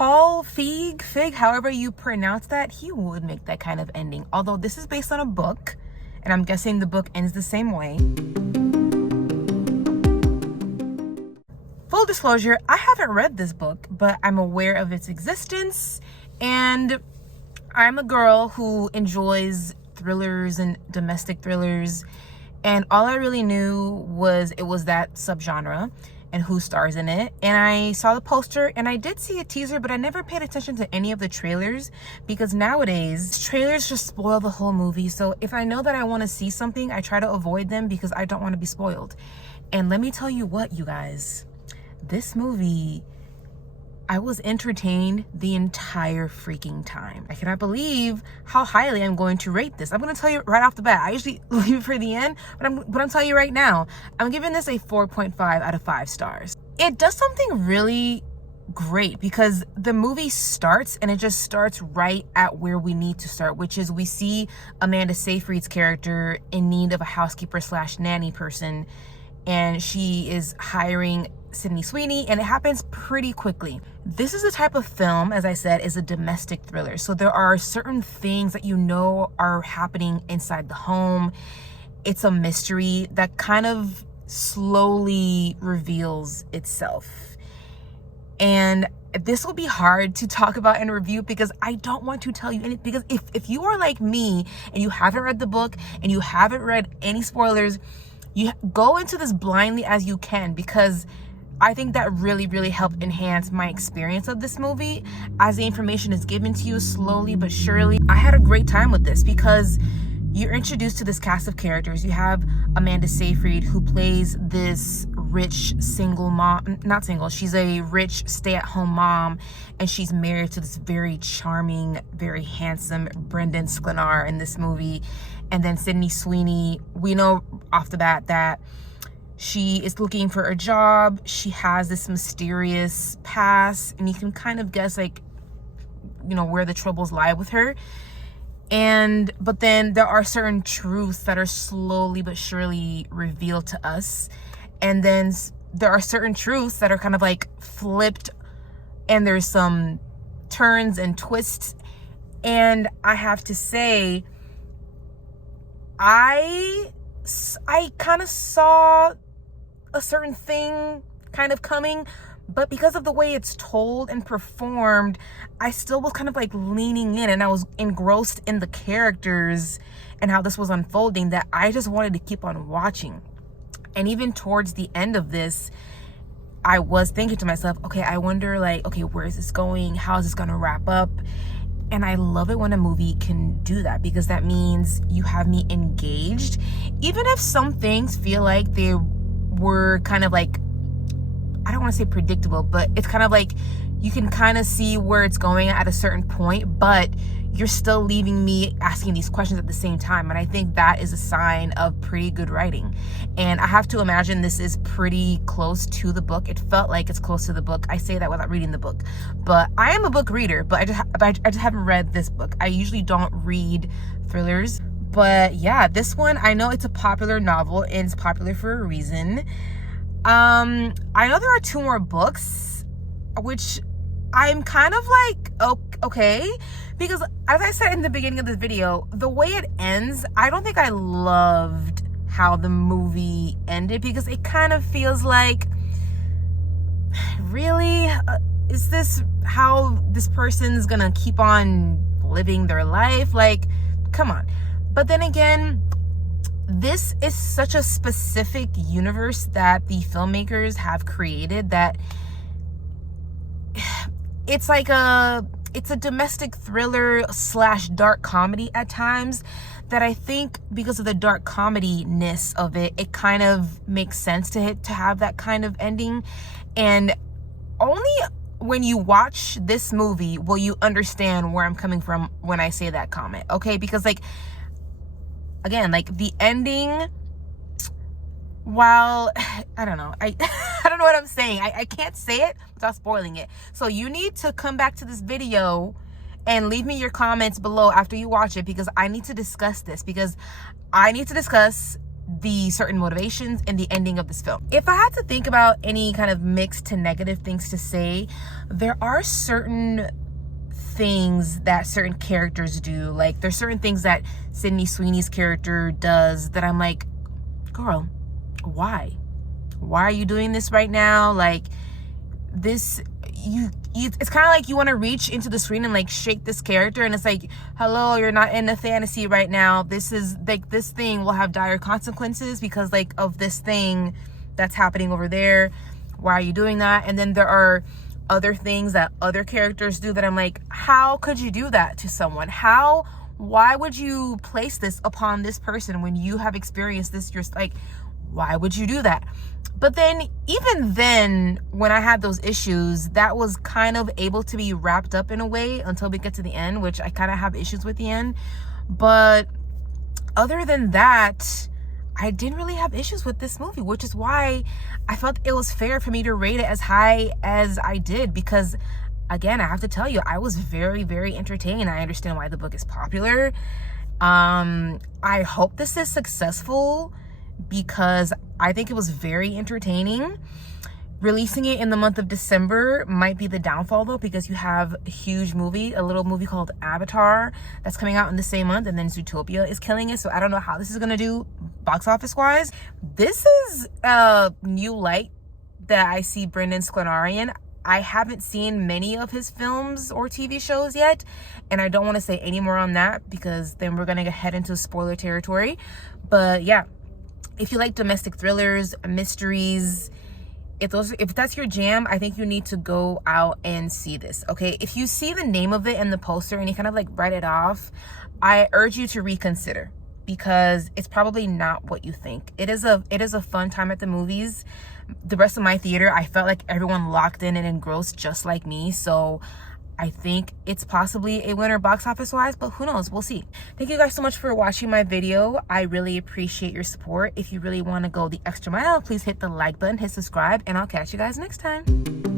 Paul Feig, however you pronounce that, he would make that kind of ending. Although this is based on a book, and I'm guessing the book ends the same way. Full disclosure, I haven't read this book, but I'm aware of its existence, and I'm a girl who enjoys thrillers and domestic thrillers, and all I really knew was it was that subgenre and who stars in it. And I saw the poster and I did see a teaser, but I never paid attention to any of the trailers, because nowadays trailers just spoil the whole movie. So if I know that I want to see something, I try to avoid them because I don't want to be spoiled. And let me tell you what, you guys, this movie, I was entertained the entire freaking time. I cannot believe how highly I'm going to rate this. I'm going to tell you right off the bat. I usually leave it for the end, but I'm telling you right now, I'm giving this a 4.5 out of 5 stars. It does something really great because the movie starts and it just starts right at where we need to start, which is we see Amanda Seyfried's character in need of a housekeeper / nanny person, and she is hiring Sweeney, and it happens pretty quickly. This is the type of film, as I said, is a domestic thriller. So there are certain things that you know are happening inside the home. It's a mystery that kind of slowly reveals itself. And this will be hard to talk about and review because I don't want to tell you anything. Because if you are like me and you haven't read the book and you haven't read any spoilers, you go into this blindly as you can, because I think that really, really helped enhance my experience of this movie as the information is given to you slowly but surely. I had a great time with this because you're introduced to this cast of characters. You have Amanda Seyfried, who plays this rich single mom, not single, she's a rich stay-at-home mom, and she's married to this very charming, very handsome Brendan Sklenar in this movie. And then Sweeney, we know off the bat that she is looking for a job. She has this mysterious past, and you can kind of guess, like, you know, where the troubles lie with her. But then there are certain truths that are slowly but surely revealed to us. And then there are certain truths that are kind of like flipped, and there's some turns and twists. And I have to say, I kind of saw a certain thing kind of coming, but because of the way it's told and performed, I still was kind of like leaning in, and I was engrossed in the characters and how this was unfolding, that I just wanted to keep on watching. And even towards the end of this, I was thinking to myself, okay, I wonder, like, okay, where is this going? How is this going to wrap up? And I love it when a movie can do that, because that means you have me engaged, even if some things feel like they were kind of like, I don't want to say predictable, but it's kind of like you can kind of see where it's going at a certain point, but you're still leaving me asking these questions at the same time. And I think that is a sign of pretty good writing. And I have to imagine this is pretty close to the book. It felt like it's close to the book. I say that without reading the book, but I am a book reader, but I just haven't read this book. I usually don't read thrillers, but yeah, this one, I know it's a popular novel and it's popular for a reason. I know there are 2 more books, which I'm kind of like, okay, because as I said in the beginning of this video, the way it ends, I don't think I loved how the movie ended, because it kind of feels like, really, is this how this person's gonna keep on living their life? Like, come on. But then again, this is such a specific universe that the filmmakers have created, that it's like it's a domestic thriller / dark comedy at times, that I think because of the dark comedy-ness of it, it kind of makes sense to have that kind of ending. And only when you watch this movie will you understand where I'm coming from when I say that comment, okay? Because, like, again, like, the ending, while I don't know, I don't know what I'm saying. I can't say it without spoiling it. So you need to come back to this video and leave me your comments below after you watch it, because I need to discuss this, because I need to discuss the certain motivations and the ending of this film. If I had to think about any kind of mixed to negative things to say, there are certain things that certain characters do. Like, there's certain things that Sydney Sweeney's character does that I'm like, girl, why are you doing this right now? Like, this, it's kind of like you want to reach into the screen and like shake this character, and it's like, hello, you're not in a fantasy right now. This is like, this thing will have dire consequences because like of this thing that's happening over there. Why are you doing that? And then there are other things that other characters do that I'm like, how could you do that to someone? Why would you place this upon this person when you have experienced this? You're like, why would you do that? But then, even then, when I had those issues, that was kind of able to be wrapped up in a way until we get to the end, which I kind of have issues with the end. But other than that, I didn't really have issues with this movie, which is why I felt it was fair for me to rate it as high as I did. Because, again, I have to tell you, I was very, very entertained. I understand why the book is popular. I hope this is successful, because I think it was very entertaining. Releasing it in the month of December might be the downfall, though, because you have a little movie called Avatar that's coming out in the same month, and then Zootopia is killing it. So I don't know how this is gonna do box office wise. This is a new light that I see Brendan Sklenarian. I haven't seen many of his films or TV shows yet, and I don't want to say any more on that because then we're gonna head into spoiler territory. But yeah, if you like domestic thrillers, mysteries, if that's your jam, I think you need to go out and see this, okay? If you see the name of it in the poster and you kind of like write it off, I urge you to reconsider, because it's probably not what you think. It is a fun time at the movies. The rest of my theater, I felt like everyone locked in and engrossed just like me. So I think it's possibly a winner box office wise, but who knows? We'll see. Thank you guys so much for watching my video. I really appreciate your support. If you really want to go the extra mile, please hit the like button, hit subscribe, and I'll catch you guys next time.